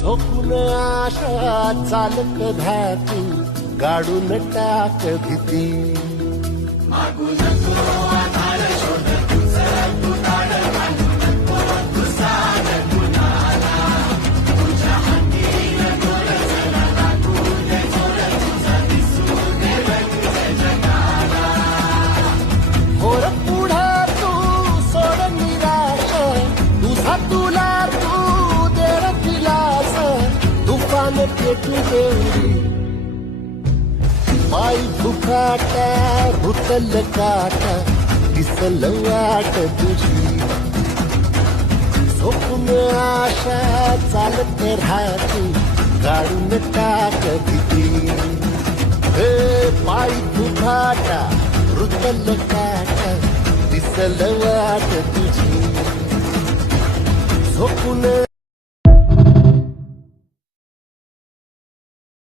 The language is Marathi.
झोपून आशा चालत राहती, गाडून टाक भीती. होर पुढे तू सोड निराश, तुझा तुला तू देर दिलास, तुफान पेटू देवरी. पाय दुखाटा रुतल काटा, दिसल वाट तुझी. झोपून आशा चालत राहती, गाडून टाक भीती. पाय दुखाटा रुतल काटा, दिसल वाट तुझी. झोपून